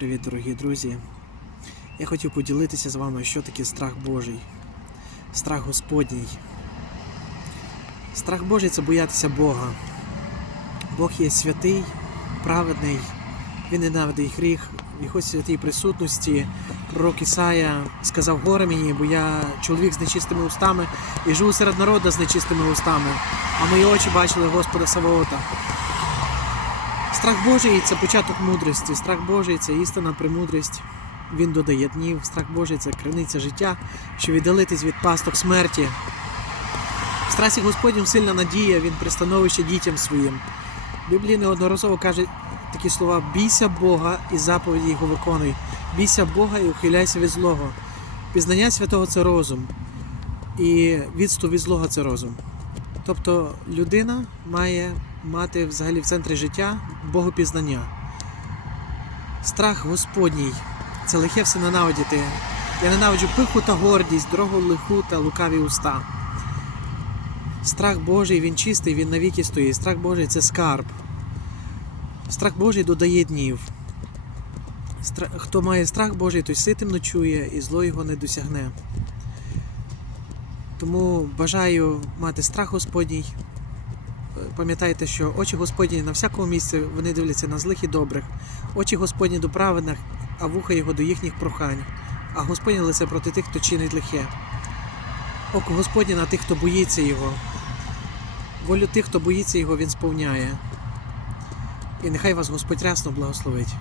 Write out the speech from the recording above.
Привіт, дорогі друзі. Я хотів поділитися з вами, що таке страх Божий, страх Господній. Страх Божий це боятися Бога. Бог є святий, праведний, Він ненавидить гріх, в його святій присутності. Пророк Ісая сказав горе мені, бо я чоловік з нечистими устами і живу серед народу з нечистими устами, а мої очі бачили Господа Саваота. Страх Божий це початок мудрості. Страх Божий це істинна премудрість. Він додає днів. Страх Божий це криниця життя, що віддалитись від пасток смерті. В страсі Господнім сильна надія, він пристановище дітям своїм. В Біблії неодноразово каже такі слова: бійся Бога і заповіді Його виконуй. Бійся Бога і ухиляйся від злого. Пізнання святого це розум. І відступ від злого це розум. Тобто людина має мати взагалі в центрі життя богопізнання. Страх Господній це лихе все ненавидіти. Я ненавиджу пиху та гордість, дорогу лиху та лукаві уста. Страх Божий, він чистий, він навіки стоїть. Страх Божий це скарб. Страх Божий додає днів. Хто має страх Божий, той ситим ночує і зло його не досягне. Тому бажаю мати страх Господній. Пам'ятайте, що очі Господні на всякому місці вони дивляться на злих і добрих. Очі Господні до праведних, а вуха його до їхніх прохань. А Господнє лице проти тих, хто чинить лихе. Око Господнє на тих, хто боїться його. Волю тих, хто боїться його, він сповняє. І нехай вас Господь рясно благословить.